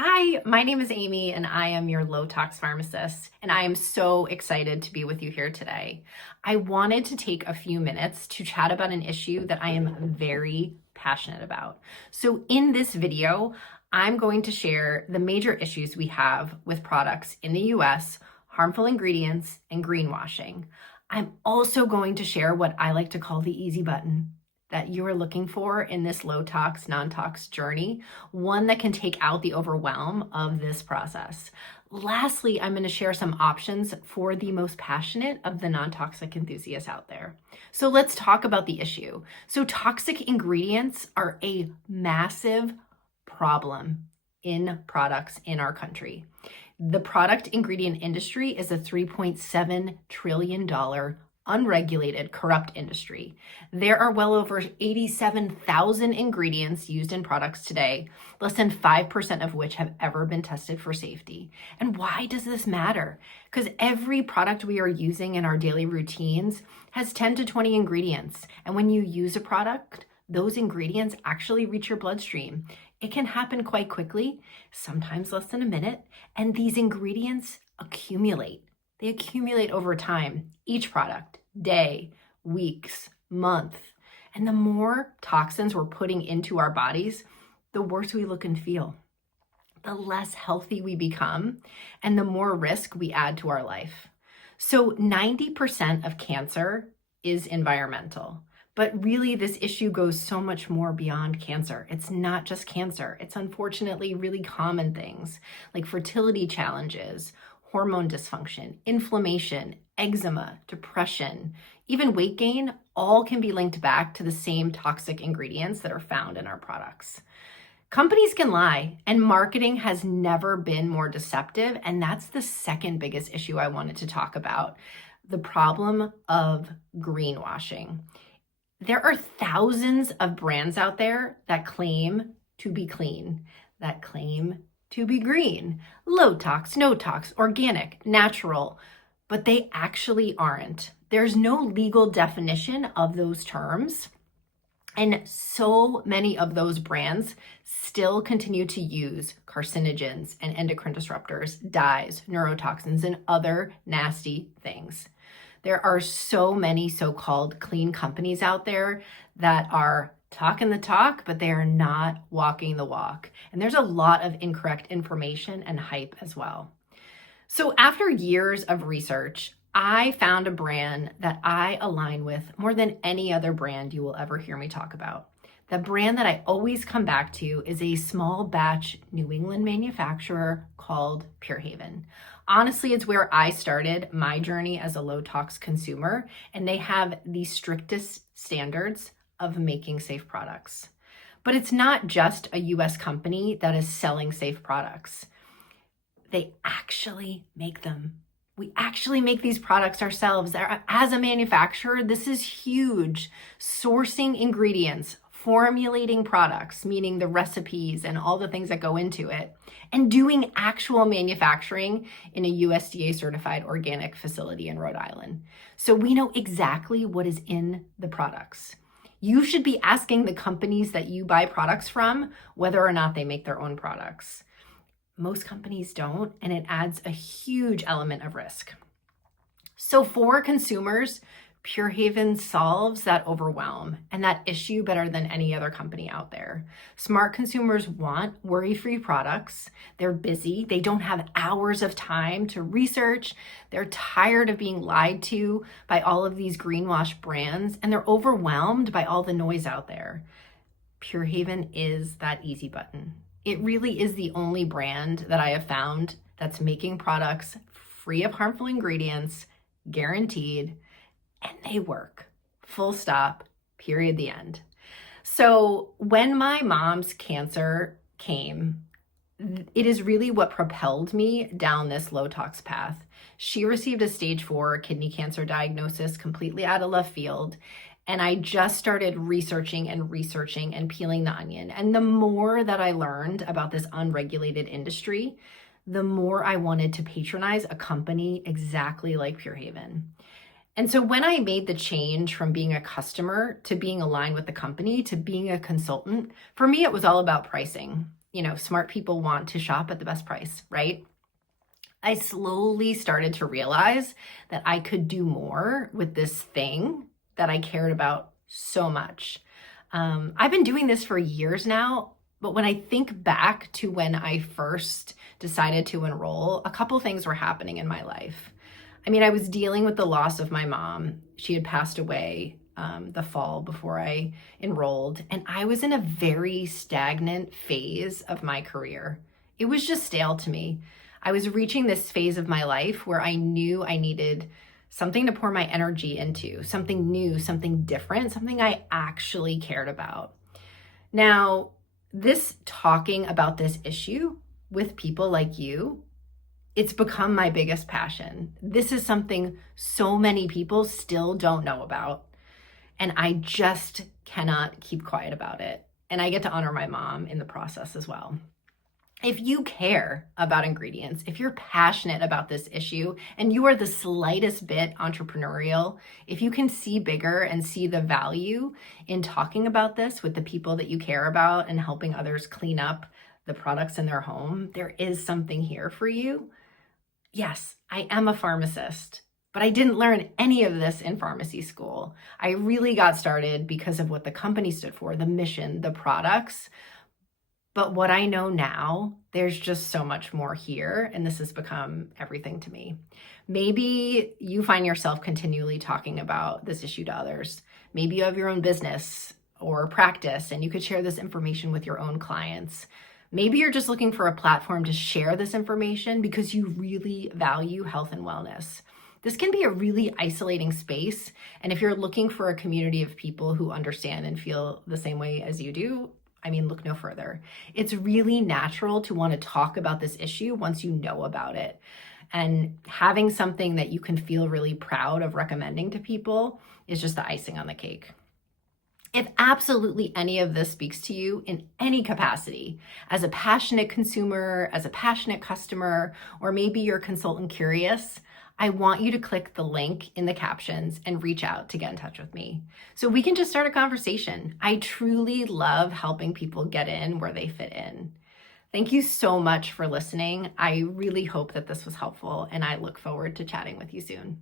Hi, my name is Amy and I am your low tox pharmacist, and I am so excited to be with you here today. I wanted to take a few minutes to chat about an issue that I am very passionate about. So in this video, I'm going to share the major issues we have with products in the US, harmful ingredients, and greenwashing. I'm also going to share what I like to call the easy button that you are looking for in this low tox, non-tox journey, one that can take out the overwhelm of this process. Lastly, I'm going to share some options for the most passionate of the non-toxic enthusiasts out there. So let's talk about the issue. So toxic ingredients are a massive problem in products in our country. The product ingredient industry is a $3.7 trillion unregulated, corrupt industry. There are well over 87,000 ingredients used in products today, less than 5% of which have ever been tested for safety. And why does this matter? Because every product we are using in our daily routines has 10 to 20 ingredients. And when you use a product, those ingredients actually reach your bloodstream. It can happen quite quickly, sometimes less than a minute, and these ingredients accumulate. They accumulate over time, each product, day, weeks, month. And the more toxins we're putting into our bodies, the worse we look and feel, the less healthy we become, and the more risk we add to our life. So 90% of cancer is environmental. But really, this issue goes so much more beyond cancer. It's not just cancer. It's unfortunately really common things like fertility challenges, hormone dysfunction, inflammation, eczema, depression, even weight gain, all can be linked back to the same toxic ingredients that are found in our products. Companies can lie, and marketing has never been more deceptive, and that's the second biggest issue I wanted to talk about, the problem of greenwashing. There are thousands of brands out there that claim to be clean, that claim to be green, low tox, no tox, organic, natural, but they actually aren't. There's no legal definition of those terms. And so many of those brands still continue to use carcinogens and endocrine disruptors, dyes, neurotoxins, and other nasty things. There are so many so-called clean companies out there that are talking the talk, but they are not walking the walk. And there's a lot of incorrect information and hype as well. So after years of research, I found a brand that I align with more than any other brand you will ever hear me talk about. The brand that I always come back to is a small batch New England manufacturer called Pure Haven. Honestly, it's where I started my journey as a low tox consumer, and they have the strictest standards of making safe products. But it's not just a US company that is selling safe products. They actually make them. We actually make these products ourselves. As a manufacturer, this is huge. Sourcing ingredients, formulating products, meaning the recipes and all the things that go into it, and doing actual manufacturing in a USDA certified organic facility in Rhode Island. So we know exactly what is in the products. You should be asking the companies that you buy products from whether or not they make their own products. Most companies don't, and it adds a huge element of risk. So for consumers, Pure Haven solves that overwhelm and that issue better than any other company out there. Smart consumers want worry-free products. They're busy. They don't have hours of time to research. They're tired of being lied to by all of these greenwash brands, and they're overwhelmed by all the noise out there. Pure Haven is that easy button. It really is the only brand that I have found that's making products free of harmful ingredients, guaranteed, and they work. Full stop, period, the end. So when my mom's cancer came, it is really what propelled me down this low tox path. She received a stage 4 kidney cancer diagnosis completely out of left field. And I just started researching and peeling the onion. And the more that I learned about this unregulated industry, the more I wanted to patronize a company exactly like Pure Haven. And so when I made the change from being a customer to being aligned with the company to being a consultant, for me, it was all about pricing. smart people want to shop at the best price, right? I slowly started to realize that I could do more with this thing that I cared about so much. I've been doing this for years now, but when I think back to when I first decided to enroll, a couple things were happening in my life. I mean, I was dealing with the loss of my mom. She had passed away the fall before I enrolled, and I was in a very stagnant phase of my career. It was just stale to me. I was reaching this phase of my life where I knew I needed something to pour my energy into, something new, something different, something I actually cared about. Now, this talking about this issue with people like you, it's become my biggest passion. This is something so many people still don't know about, and I just cannot keep quiet about it. And I get to honor my mom in the process as well. If you care about ingredients, if you're passionate about this issue, and you are the slightest bit entrepreneurial, if you can see bigger and see the value in talking about this with the people that you care about and helping others clean up the products in their home, there is something here for you. Yes, I am a pharmacist, but I didn't learn any of this in pharmacy school. I really got started because of what the company stood for, the mission, the products. But what I know now, there's just so much more here, and this has become everything to me. Maybe you find yourself continually talking about this issue to others. Maybe you have your own business or practice, and you could share this information with your own clients. Maybe you're just looking for a platform to share this information because you really value health and wellness. This can be a really isolating space, and if you're looking for a community of people who understand and feel the same way as you do, I mean, look no further. It's really natural to want to talk about this issue once you know about it. And having something that you can feel really proud of recommending to people is just the icing on the cake. If absolutely any of this speaks to you in any capacity, as a passionate consumer, as a passionate customer, or maybe you're a consultant curious, I want you to click the link in the captions and reach out to get in touch with me so we can just start a conversation. I truly love helping people get in where they fit in. Thank you so much for listening. I really hope that this was helpful, and I look forward to chatting with you soon.